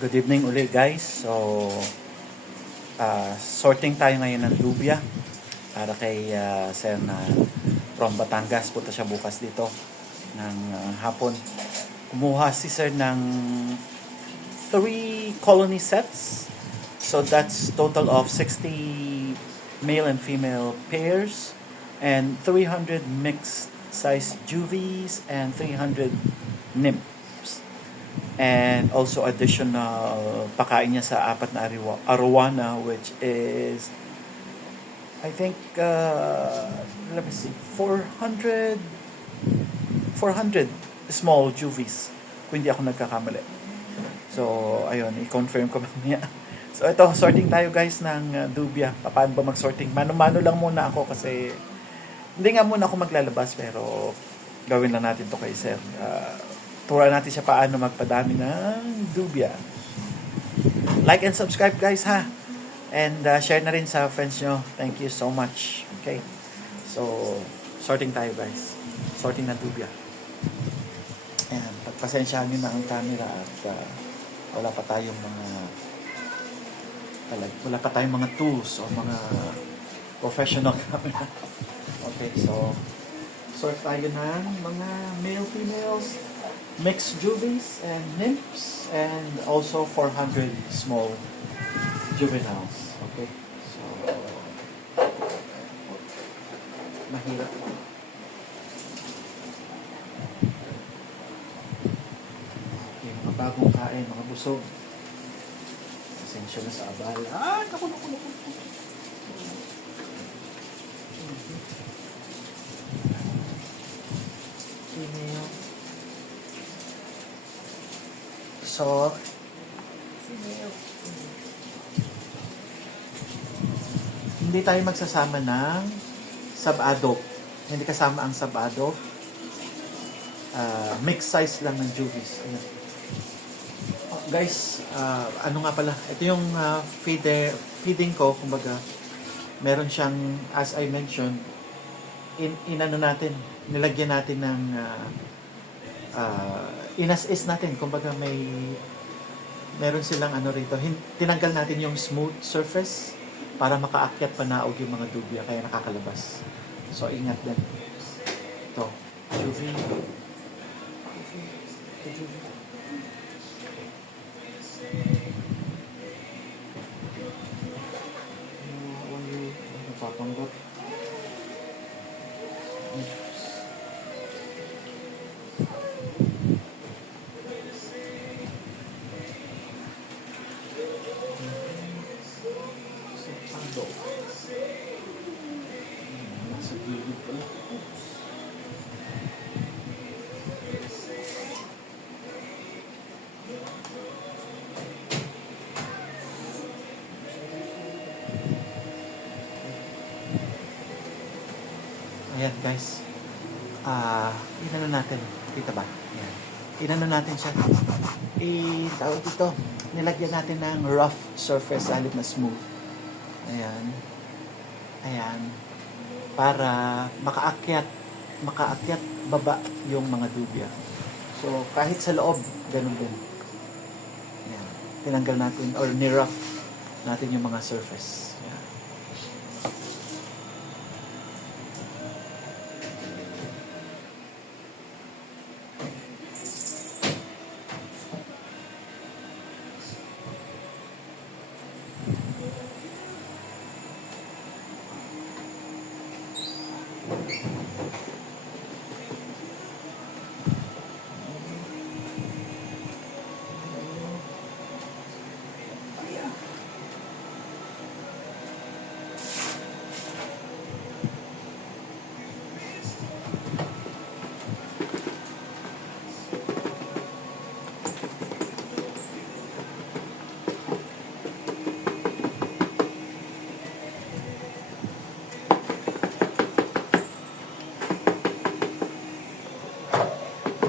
Good evening uli guys. Sorting tayo ngayon ng lubya para kay Sir na from Batangas. Punta siya bukas dito ng hapon. Kumuha si Sir ng 3 colony sets. So that's total of 60 male and female pairs and 300 mixed size juvies and 300 nymphs. And also additional pakain niya sa apat na arowana, which is I think let me see 400 small juvies kung hindi ako nagkakamali. So ayun, i-confirm ko mamaya. So ito, sorting tayo guys ng dubia. Paano ba mag-sorting? Mano-mano lang muna ako kasi hindi nga muna ako maglalabas, pero gawin lang natin to kay Sir. Turuan natin siya paano magpadami ng dubia. Like and subscribe guys ha. And share na rin sa friends nyo. Thank you so much. Okay. So, sorting tayo guys. Sorting ng dubia. Ayan. Pagpasensyahan nyo na ang camera at wala pa tayong mga tools o mga professional camera. Okay. So, sort tayo ng mga male, females, mixed juvies and nymphs, and also 400 small juveniles. Okay, so mahirap. Okay, mga bagong kain, mga busog. Pasensya na sa abala. Naku. Female. So, hindi tayo magsasama ng sub-adult. Hindi kasama ang sub-adult. Mixed size lang ng juvies. Ayan. Guys, ano nga pala, ito yung feeding ko, kumbaga, meron siyang, as I mentioned, nilagyan natin ng inas-is natin, kumbaga meron silang rito, tinanggal natin yung smooth surface para makaakyat panaog yung mga dubya, kaya nakakalabas. So ingat din. Ito, juvie. Napapanggot. Nasa gilid pala. Ayan guys. Inano natin. Kita ba? Ayan. Inano natin siya. Tawag dito. Nilagyan natin ng rough surface halip na smooth. Ayan. Ayan. Para makaakyat baba yung mga dubya. So, kahit sa loob, ganun din. Ayan. Tinanggal natin or ni-rough natin yung mga surface. Ayan.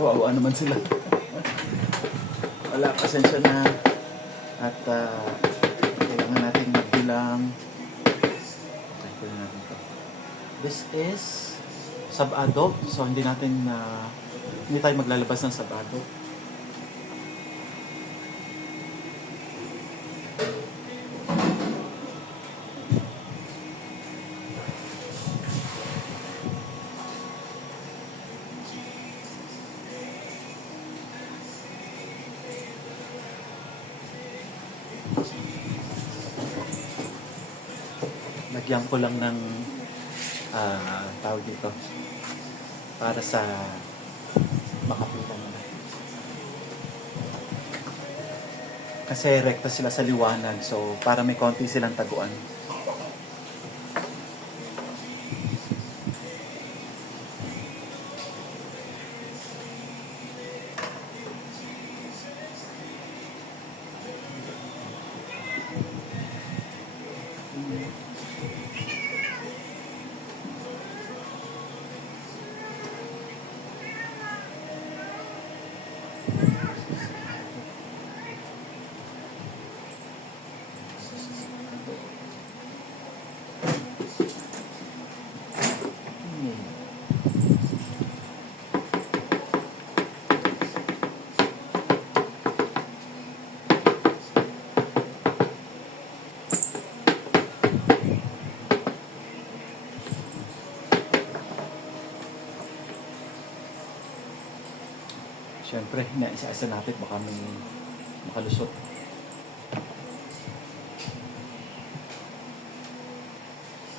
Kawawa naman sila. Wala, pasensya na. At kailangan natin magbilang. This is sub-adult. So, hindi tayo maglalabas ng sub-adult. lagyan ko lang ng tawag dito para sa makapita na. Kasi rekta sila sa liwanag, so para may konti silang taguan. Siyempre, inaisa-isa natin baka may makalusot.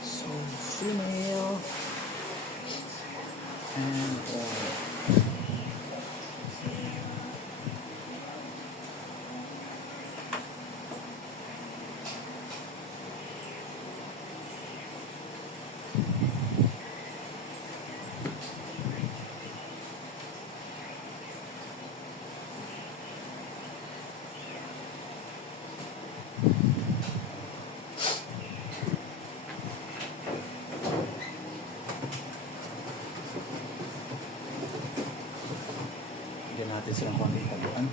So, female and bigyan natin silang konting taguan.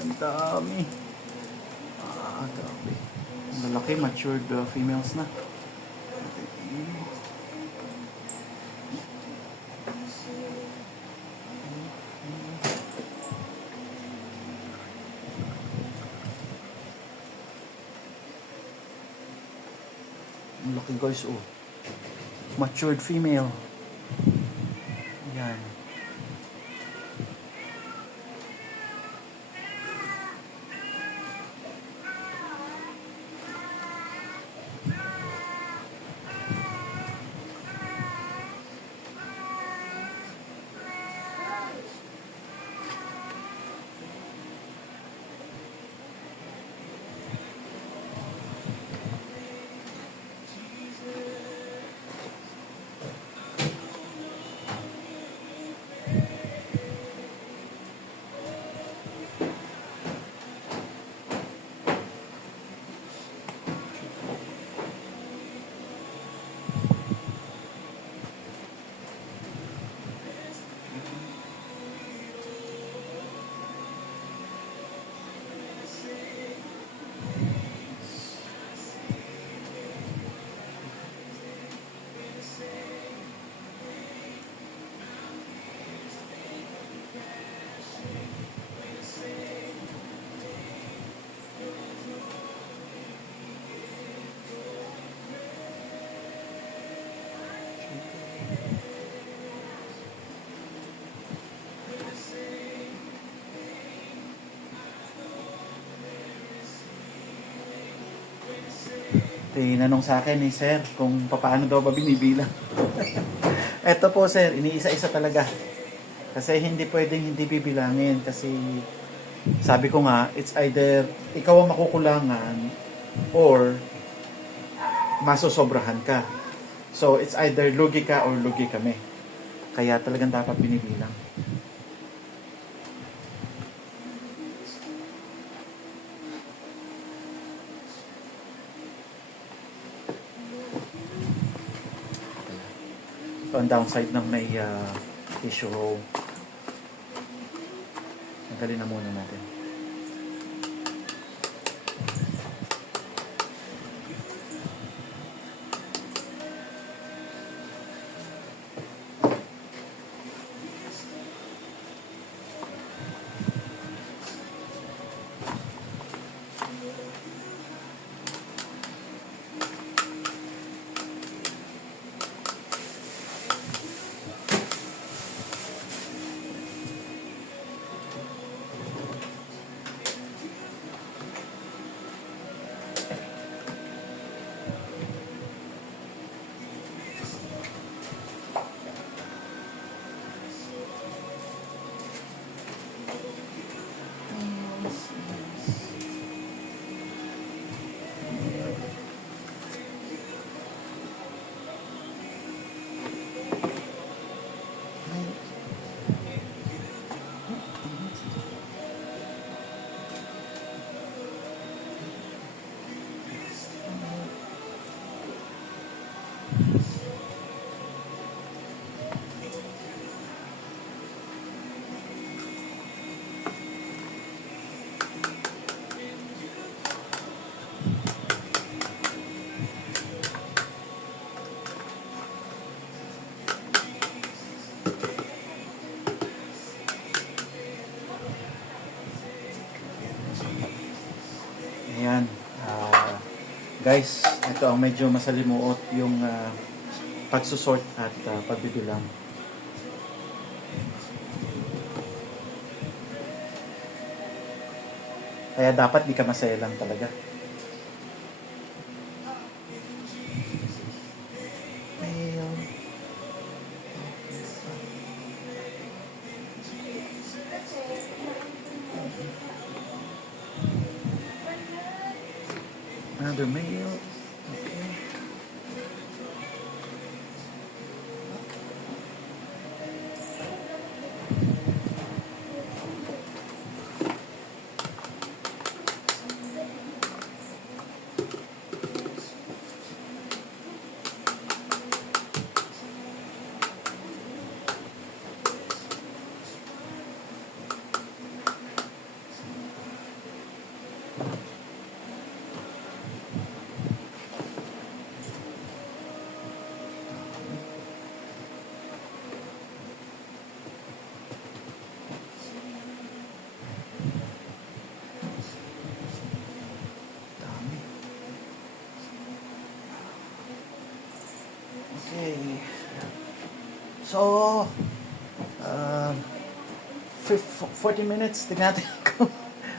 Ang dami. Grabe. Ang lalaki, matured females na. Ang laki guys, oh. Matured female. Yan. tinanong sa akin ni sir kung paano daw ba binibilang. Eto po sir, iniisa-isa talaga. Kasi hindi pwedeng hindi bibilangin kasi sabi ko nga, it's either ikaw ang makukulangan or masosobrahan ka. So, it's either lugi ka or lugi kami. Kaya talagang dapat binibilang. So, ang downside ng may tissue roll. Tanggalin na muna natin. Ayan. Guys, ito ang medyo masalimuot yung pagsusort at pagbibilang. Kaya dapat di ka masaya lang talaga. Another mail. Okay. Okay. So, 40 minutes, tingnan natin ko.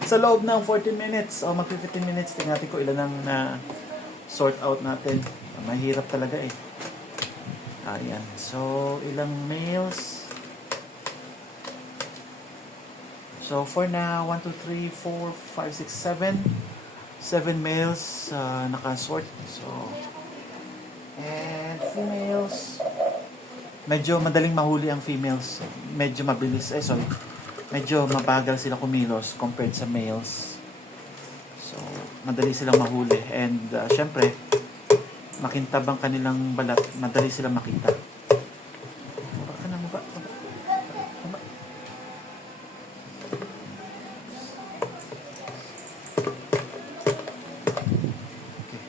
Sa loob ng 40 minutes, o mag-15 minutes, tingnan natin ko ilan ang sort out natin. Mahirap talaga eh. Ayan. So, ilang mails. So, for now, 1, 2, 3, 4, 5, 6, 7. 7 mails nakasort. So, and females, medyo madaling mahuli ang females. Medyo mabilis, medyo mabagal sila kumilos compared sa males. So, madali silang mahuli. And, syempre, makintab ang kanilang balat, madali silang makita. Baka na, baba. Okay.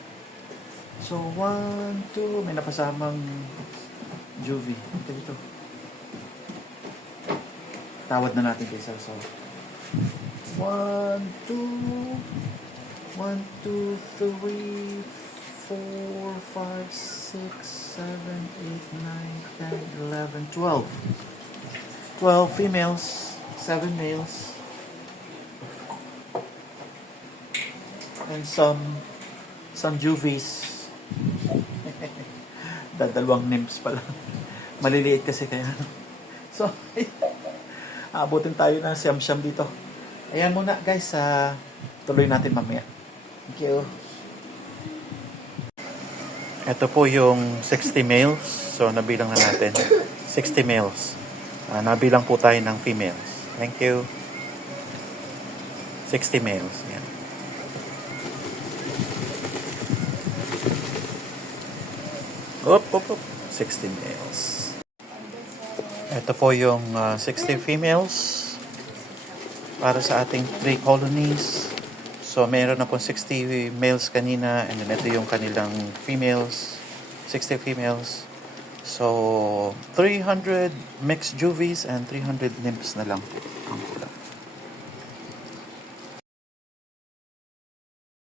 So, 1, 2, may napasamang juvie. Dito. Tawad na natin kay Sir. So, 1, 2, 1, 2, 3, 4, 5, 6, 7, 8, 9, 10, 11, 12. 12 females, 7 males, and some juvies. Dadalawang nymphs pala. Maliliit kasi kaya. So, abutin tayo na siyam-siyam dito. Ayan muna guys, tuloy natin mamaya. Thank you. Ito po yung 60 males. So, nabilang na natin. 60 males. Nabilang po tayo ng females. Thank you. 60 males. Yan. Up. 60 males. Ito po yung 60 females para sa ating 3 colonies. So, meron na po 60 males kanina, and then ito yung kanilang females, 60 females. So, 300 mixed juvies and 300 nymphs na lang.